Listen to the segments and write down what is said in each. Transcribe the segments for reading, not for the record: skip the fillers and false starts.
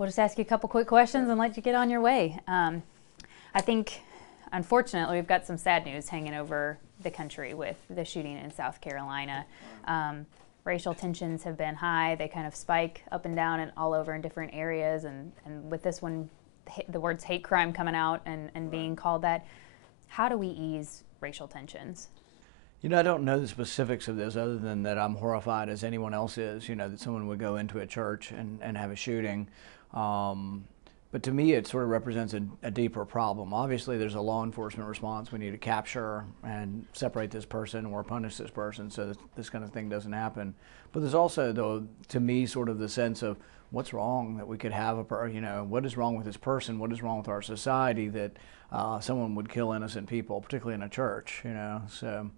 We'll just ask you a couple quick questions and let you get on your way. I think, unfortunately, we've got some sad news hanging over the country with the shooting in South Carolina. Racial tensions have been high. They kind of spike up and down and all over in different areas. And with this one, the words hate crime coming out and being called that, how do we ease racial tensions? You know, I don't know the specifics of this other than that I'm horrified as anyone else is, you know, that someone would go into a church and have a shooting. But to me, it sort of represents a deeper problem. Obviously, there's a law enforcement response. We need to capture and separate this person or punish this person so that this kind of thing doesn't happen. But there's also, though, to me, sort of the sense of what's wrong that we could have you know, what is wrong with this person? What is wrong with our society that someone would kill innocent people, particularly in a church, you know? So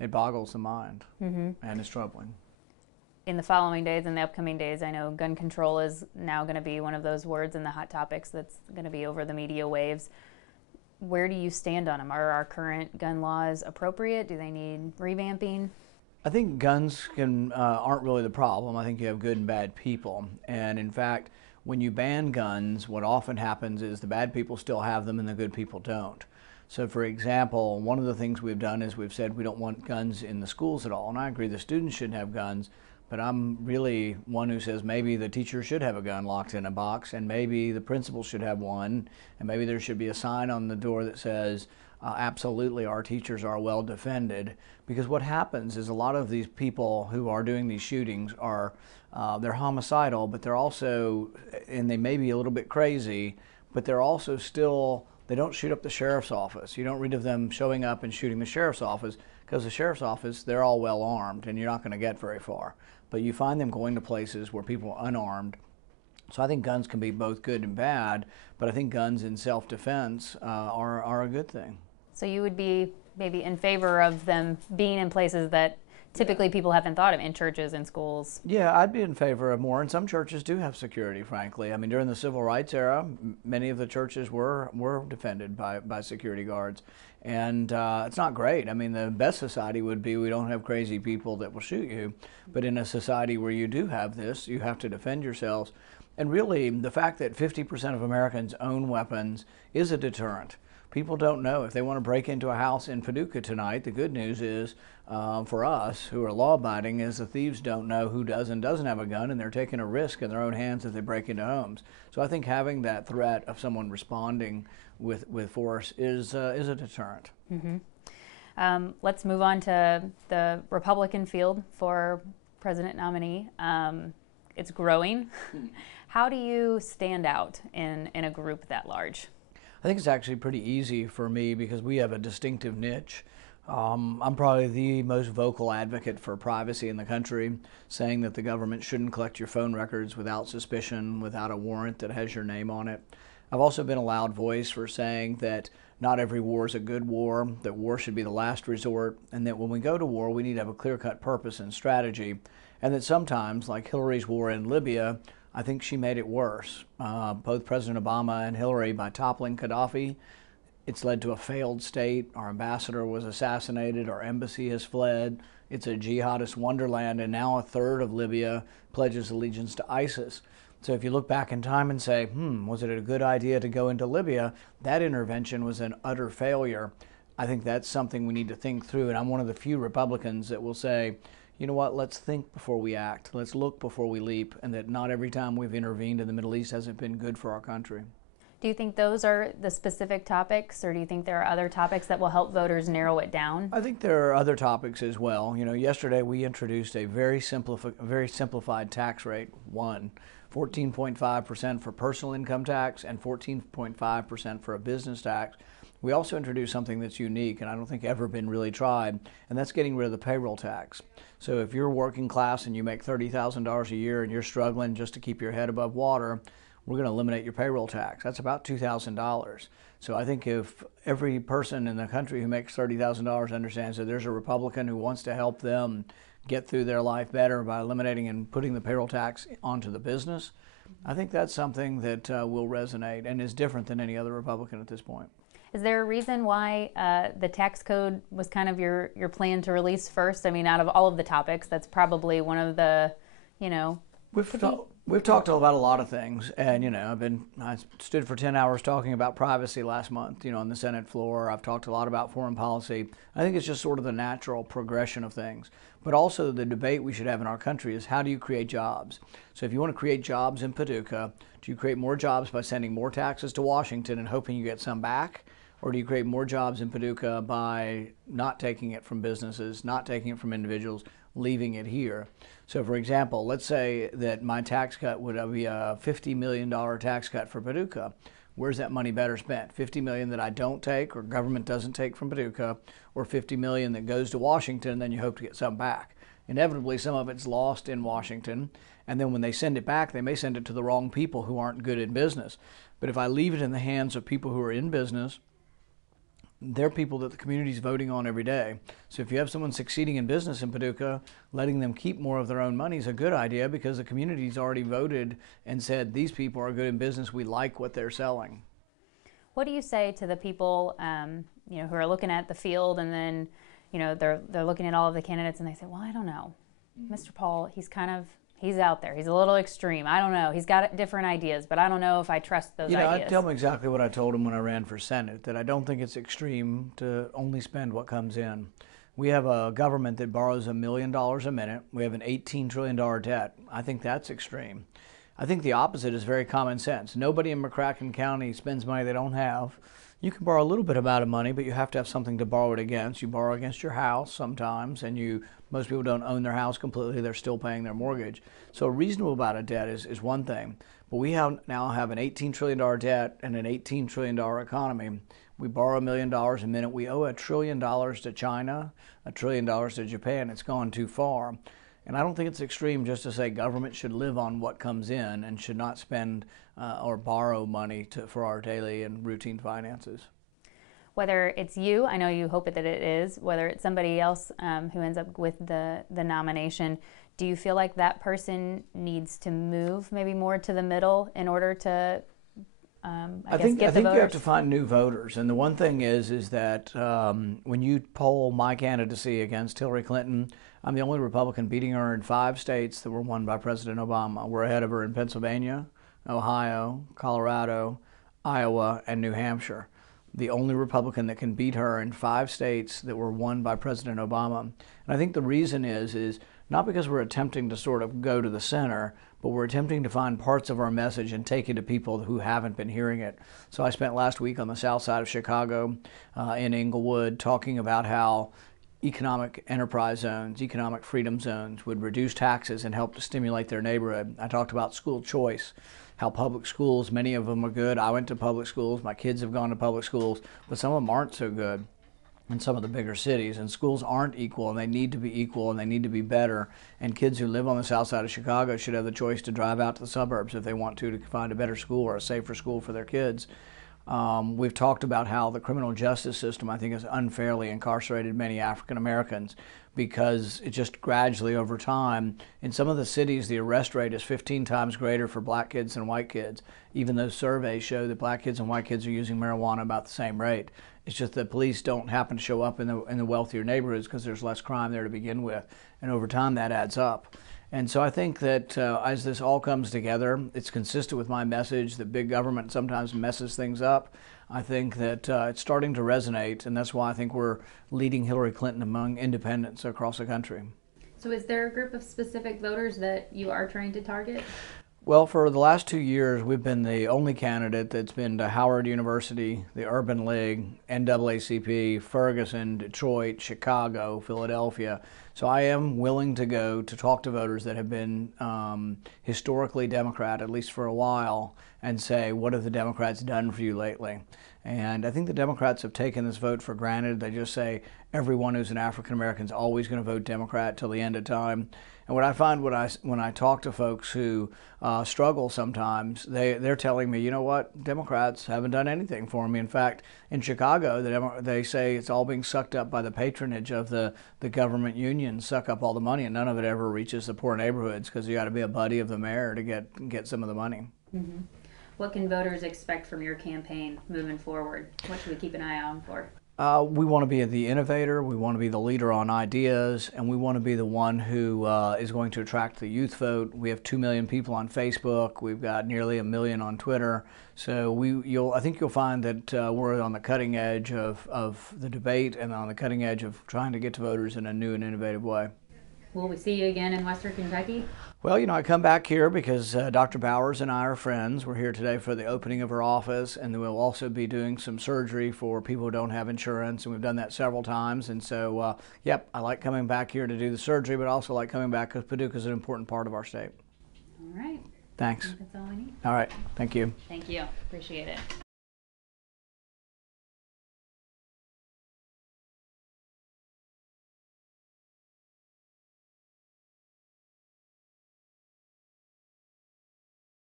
it boggles the mind, and it's troubling. In the following days and the upcoming days, I know gun control is now going to be one of those words in the hot topics that's going to be over the media waves. Where do you stand on them? Are our current gun laws appropriate? Do they need revamping? I think guns aren't really the problem. I think you have good and bad people. And in fact, when you ban guns, what often happens is the bad people still have them and the good people don't. So for example, one of the things we've done is we've said we don't want guns in the schools at all. And I agree the students shouldn't have guns. But I'm really one who says maybe the teacher should have a gun locked in a box, and maybe the principal should have one, and maybe there should be a sign on the door that says, absolutely, our teachers are well defended. Because what happens is a lot of these people who are doing these shootings are, they're homicidal, but they're also, and they may be a little bit crazy, but they're also still, they don't shoot up the sheriff's office. You don't read of them showing up and shooting the sheriff's office, because the sheriff's office, they're all well armed, and you're not going to get very far. But you find them going to places where people are unarmed. So I think guns can be both good and bad, but I think guns in self-defense are a good thing. So you would be maybe in favor of them being in places that typically people haven't thought of, in churches and schools? Yeah, I'd be in favor of more, and some churches do have security, frankly. I mean, during the civil rights era, many of the churches were defended by security guards. And it's not great. I mean, the best society would be we don't have crazy people that will shoot you. But in a society where you do have this, you have to defend yourselves. And really, the fact that 50% of Americans own weapons is a deterrent. People don't know. If they want to break into a house in Paducah tonight, the good news is, for us who are law-abiding, is the thieves don't know who does and doesn't have a gun, and they're taking a risk in their own hands if they break into homes. So I think having that threat of someone responding with force is a deterrent. Let's move on to the Republican field for president nominee. It's growing. How do you stand out in a group that large? I think it's actually pretty easy for me because we have a distinctive niche. I'm probably the most vocal advocate for privacy in the country, saying that the government shouldn't collect your phone records without suspicion, without a warrant that has your name on it. I've also been a loud voice for saying that not every war is a good war, that war should be the last resort, and that when we go to war, we need to have a clear-cut purpose and strategy, and that sometimes, like Hillary's war in Libya, I think she made it worse. Both President Obama and Hillary, by toppling Gaddafi, it's led to a failed state. Our ambassador was assassinated. Our embassy has fled. It's a jihadist wonderland, and now a third of Libya pledges allegiance to ISIS. So if you look back in time and say, was it a good idea to go into Libya? That intervention was an utter failure. I think that's something we need to think through, and I'm one of the few Republicans that will say, you know what, let's think before we act. Let's look before we leap, and that not every time we've intervened in the Middle East has it been good for our country. Do you think those are the specific topics, or do you think there are other topics that will help voters narrow it down? I think there are other topics as well. You know, yesterday we introduced a very simplified tax rate, 14.5% for personal income tax and 14.5% for a business tax. We also introduced something that's unique and I don't think ever been really tried, and that's getting rid of the payroll tax. So if you're working class and you make $30,000 a year and you're struggling just to keep your head above water, we're going to eliminate your payroll tax. That's about $2,000. So I think if every person in the country who makes $30,000 understands that there's a Republican who wants to help them get through their life better by eliminating and putting the payroll tax onto the business, I think that's something that will resonate and is different than any other Republican at this point. Is there a reason why the tax code was kind of your plan to release first? I mean, out of all of the topics, that's probably one of the, you know, We've talked about a lot of things, and I stood for 10 hours talking about privacy last month, on the Senate floor. I've talked a lot about foreign policy. I think it's just sort of the natural progression of things. But also the debate we should have in our country is, how do you create jobs? So if you want to create jobs in Paducah, do you create more jobs by sending more taxes to Washington and hoping you get some back? Or do you create more jobs in Paducah by not taking it from businesses, not taking it from individuals, leaving it here? So for example, let's say that my tax cut would be a $50 million tax cut for Paducah. Where's that money better spent? $50 million that I don't take, or government doesn't take from Paducah, or $50 million that goes to Washington, and then you hope to get some back. Inevitably, some of it's lost in Washington, and then when they send it back, they may send it to the wrong people who aren't good in business. But if I leave it in the hands of people who are in business, they're people that the community's voting on every day. So if you have someone succeeding in business in Paducah, letting them keep more of their own money is a good idea, because the community's already voted and said, these people are good in business, we like what they're selling. What do you say to the people who are looking at the field, and then they're looking at all of the candidates and they say, well, I don't know, Mr. Paul, he's out there. He's a little extreme. I don't know. He's got different ideas, but I don't know if I trust those ideas. I tell them exactly what I told him when I ran for Senate, that I don't think it's extreme to only spend what comes in. We have a government that borrows $1 million a minute. We have an $18 trillion debt. I think that's extreme. I think the opposite is very common sense. Nobody in McCracken County spends money they don't have. You can borrow a little bit amount of money, but you have to have something to borrow it against. You borrow against your house sometimes, and most people don't own their house completely. They're still paying their mortgage. So a reasonable amount of debt is one thing. But we now have an $18 trillion debt and an $18 trillion economy. We borrow $1 million a minute. We owe $1 trillion to China, $1 trillion to Japan. It's gone too far. And I don't think it's extreme just to say government should live on what comes in and should not spend or borrow money for our daily and routine finances. Whether it's you, I know you hope that it is, whether it's somebody else who ends up with the nomination, do you feel like that person needs to move maybe more to the middle in order to I think you have to find new voters. And the one thing is that when you poll my candidacy against Hillary Clinton, I'm the only Republican beating her in 5 states that were won by President Obama. We're ahead of her in Pennsylvania, Ohio, Colorado, Iowa, and New Hampshire. The only Republican that can beat her in 5 states that were won by President Obama. And I think the reason is not because we're attempting to sort of go to the center, but we're attempting to find parts of our message and take it to people who haven't been hearing it. So I spent last week on the south side of Chicago in Englewood talking about how economic enterprise zones, economic freedom zones would reduce taxes and help to stimulate their neighborhood. I talked about school choice, how public schools, many of them are good. I went to public schools, my kids have gone to public schools, but some of them aren't so good in some of the bigger cities, and schools aren't equal, and they need to be equal, and they need to be better. And kids who live on the south side of Chicago should have the choice to drive out to the suburbs if they want to find a better school or a safer school for their kids. We've talked about how the criminal justice system, I think, has unfairly incarcerated many African Americans, because it just gradually over time, in some of the cities, the arrest rate is 15 times greater for black kids than white kids, even though surveys show that black kids and white kids are using marijuana about the same rate. It's just that police don't happen to show up in the wealthier neighborhoods because there's less crime there to begin with, and over time that adds up. And so I think that as this all comes together, it's consistent with my message that big government sometimes messes things up. I think that it's starting to resonate, and that's why I think we're leading Hillary Clinton among independents across the country. So is there a group of specific voters that you are trying to target? Well, for the last 2 years, we've been the only candidate that's been to Howard University, the Urban League, NAACP, Ferguson, Detroit, Chicago, Philadelphia. So I am willing to go to talk to voters that have been historically Democrat, at least for a while, and say, what have the Democrats done for you lately? And I think the Democrats have taken this vote for granted. They just say everyone who's an African American is always going to vote Democrat till the end of time. And what I find when I talk to folks who struggle sometimes, they're telling me, you know what, Democrats haven't done anything for me. In fact, in Chicago, they say it's all being sucked up by the patronage of the government unions, suck up all the money, and none of it ever reaches the poor neighborhoods because you got to be a buddy of the mayor to get some of the money. Mm-hmm. What can voters expect from your campaign moving forward? What should we keep an eye on for? We want to be the innovator, we want to be the leader on ideas, and we want to be the one who is going to attract the youth vote. We have 2 million people on Facebook, we've got nearly 1 million on Twitter, so I think you'll find that we're on the cutting edge of the debate and on the cutting edge of trying to get to voters in a new and innovative way. Will we see you again in Western Kentucky? Well, I come back here because Dr. Bowers and I are friends. We're here today for the opening of her office, and then we'll also be doing some surgery for people who don't have insurance, and we've done that several times. And so, yep, I like coming back here to do the surgery, but I also like coming back because Paducah is an important part of our state. All right. Thanks. I think that's all we need. All right. Thank you. Thank you. Appreciate it.